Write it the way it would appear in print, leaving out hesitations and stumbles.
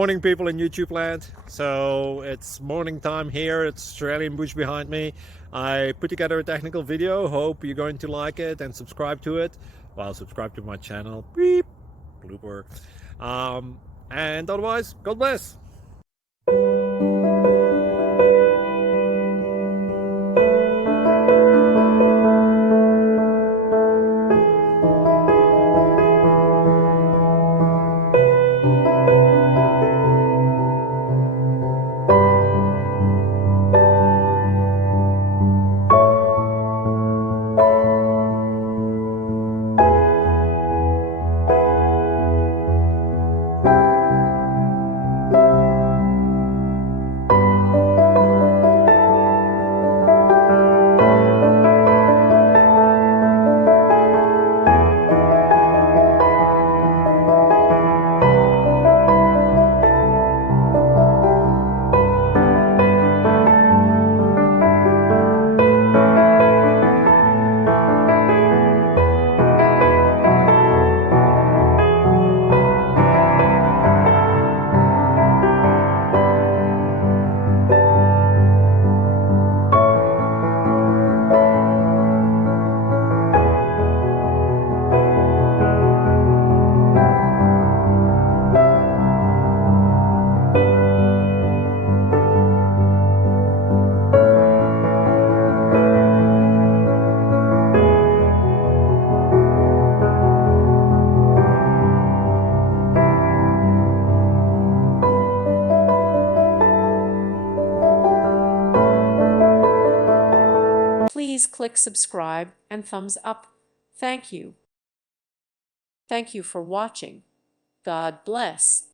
Morning, people in YouTube land. So it's morning time here. It's Australian bush behind me. I put together a technical video. Hope you're going to like it and subscribe to it. Well, subscribe to my channel. Beep, blooper. And otherwise, God bless. Please click subscribe and thumbs up. Thank you. Thank you for watching. God bless.